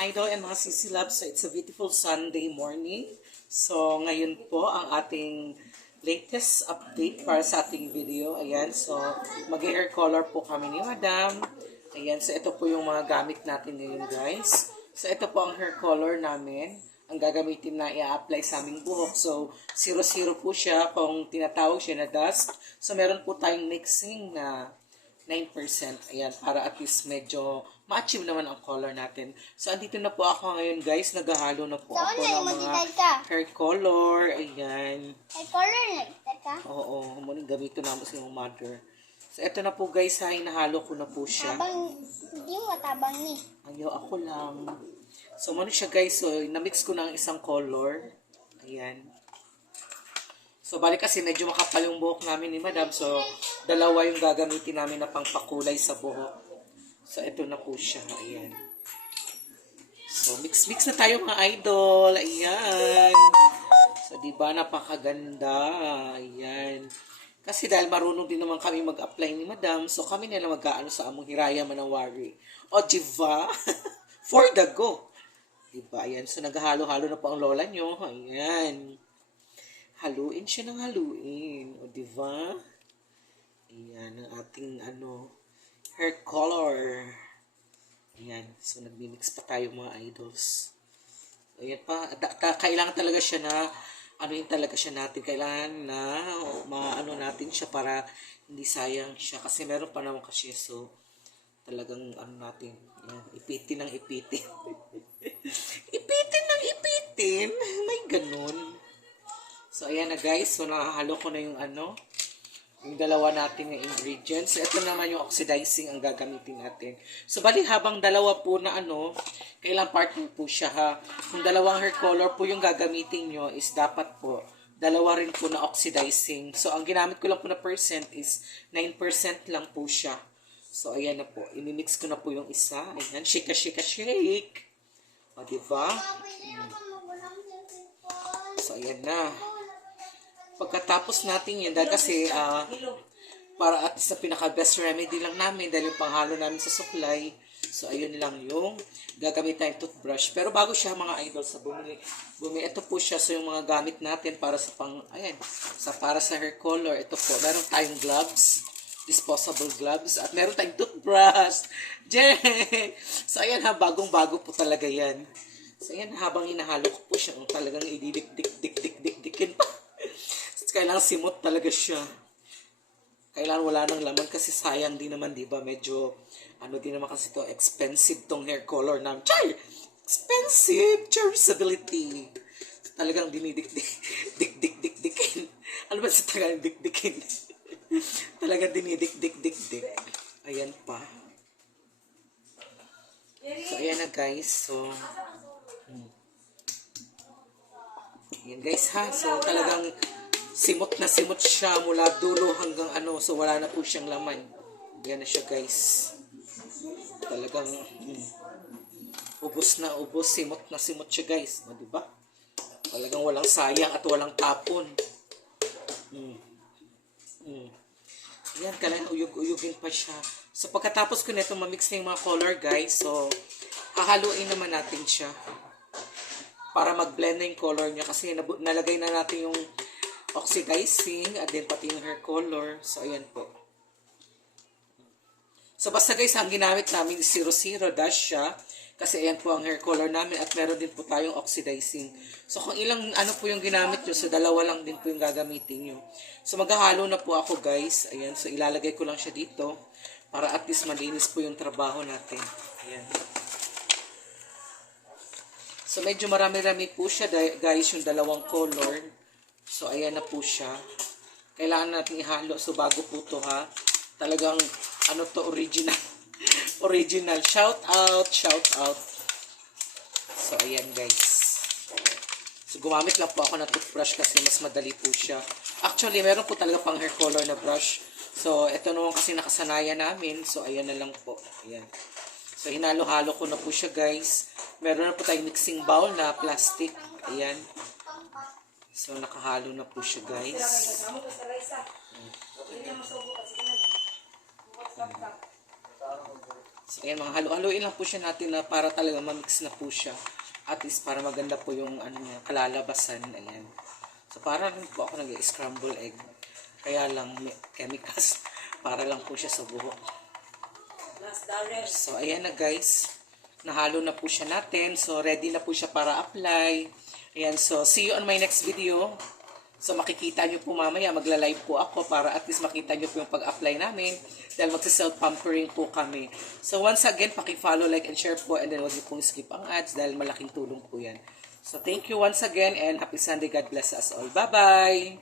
idol and mga sisi loves. So it's a beautiful Sunday morning. So ngayon po ang ating latest update para sa ating video. Ayan, so mag-hair color po kami ni Madam. Ayan, so ito po yung mga gamit natin ngayon guys. So ito po ang hair color namin. Ang gagamitin na i-apply sa aming buhok. So 0-0 po siya kung tinatawag siya na dust. So meron po tayong mixing na 9%. Ayan, para at least medyo ma-achieve naman ang color natin. So, andito na po ako ngayon, guys. Naghahalo na po ako ng mga hair color. Ayan. Hair color na ka? Oo, muna gamito namin sa yung mother. So, eto na po, guys, ha. Inahalo ko na po siya. Tabang, hindi mo matabang ni. Ayaw, ako lang. So, muna siya, guys. So, na-mix ko na ang isang color. Ayan. So, balik kasi medyo makapal yung buhok namin ni Madam. So, dalawa yung gagamitin namin na pangpakulay sa buhok. So, ito na po siya. Ayan. So, mix na tayo mga idol. Ayan. So, diba napakaganda. Ayan. Kasi dahil marunong din naman kami mag-apply ni Madam. So, kami nila mag-aano sa among hiraya manawari. O, diba? For the go. Diba? Ayan. So, naghahalo-halo na po ang lola nyo. Ayan. Haluin siya ng haluin. O, diba? Ayan, ang ating, hair color. Ayan. So, nagmi-mix pa tayo mga idols. Ayan pa. Kailangan talaga siya na, talaga siya natin. Kailangan na, natin siya para hindi sayang siya. Kasi meron pa naman kasi, so, talagang, natin. Ayan, ipitin ng ipitin. Ipitin ng ipitin. May ganun. So, ayan na guys. So, nakahalo ko na yung yung dalawa natin ng ingredients. So, ito naman yung oxidizing ang gagamitin natin. So, bali habang dalawa po na kailang partner po siya ha. Kung dalawang hair color po yung gagamitin nyo is dapat po dalawa rin po na oxidizing. So, ang ginamit ko lang po na percent is 9% lang po siya. So, ayan na po. Imimix ko na po yung isa. Ayan. Shake, shake, shake. O, diba? So, ayan na. Pagkatapos natin yan, dahil kasi para at least na pinaka-best remedy lang namin dahil yung panghalo namin sa suklay. So, ayun lang yung gagamit tayong toothbrush. Pero bago siya mga idol sa bumili, ito po siya. So, yung mga gamit natin para sa para sa hair color. Ito po, meron tayong gloves, disposable gloves, at meron tayong toothbrush. Yay! So, ayan ha, bagong-bago po talaga yan. So, ayan, habang hinahalo ko po siya, talagang ididik-dik-dik-dik-dikin pa. Kailangan simot talaga siya. Kailangan wala nang laman kasi sayang din naman, di ba? Medyo, din naman kasi to expensive tong hair color namin. Char! Expensive! Charisability! Talagang dinidik-dik-dik-dik-dikin. Ano ba sa Tagalog? Dik-dikin? Talagang dinidik-dik-dik-dik. Ayan pa. So, ayan na guys. So, ayan guys ha. So, talagang simot na simot siya mula dulo hanggang so wala na po siyang laman. Yan na siya guys. Talagang ubos na ubos, simot na simot siya guys. O, diba? Talagang walang sayang at walang tapon. Yan, kailangan uyug-uyugin pa siya. So pagkatapos ko nito mamix na yung mga color guys, so hahaluin naman natin siya para mag-blend na yung color niya kasi nalagay na natin yung oxidizing, at then pati yung hair color. So, ayan po. So, basta guys, ang ginamit namin is 0-0 dash siya. Kasi ayan po ang hair color namin at meron din po tayong oxidizing. So, kung ilang po yung ginamit nyo, so dalawa lang din po yung gagamitin nyo. So, maghahalo na po ako guys. Ayan, so ilalagay ko lang siya dito para at least malinis po yung trabaho natin. Ayan. So, medyo marami-rami po siya guys, yung dalawang color. So, ayan na po siya. Kailangan natin ihalo. So, bago po to ha. Talagang, original. Original. Shout out, shout out. So, ayan guys. So, gumamit lang po ako ng toothbrush kasi mas madali po siya. Actually, meron po talaga pang hair color na brush. So, ito naman kasi nakasanayan namin. So, ayan na lang po. Ayan. So, hinalo-halo ko na po siya guys. Meron na po tayong mixing bowl na plastic. Ayan. So, nakahalo na po siya, guys. So, ayan, mga halo-haloin lang po siya natin na para talaga mamix na po siya. At least para maganda po yung ano niya, kalalabasan. Ayan. So, para rin po ako nag-scramble egg. Kaya lang may chemicals para lang po siya sa buhok. So, ayan na guys. Nahalo na po siya natin. So, ready na po siya para apply. Ayan, so see you on my next video. So, makikita nyo po mamaya, magla-live po ako para at least makita nyo po yung pag-apply namin dahil magsa-self-pampering po kami. So, once again, paki-follow, like, and share po and then huwag nyo pong skip ang ads dahil malaking tulong po yan. So, thank you once again and happy Sunday. God bless us all. Bye-bye!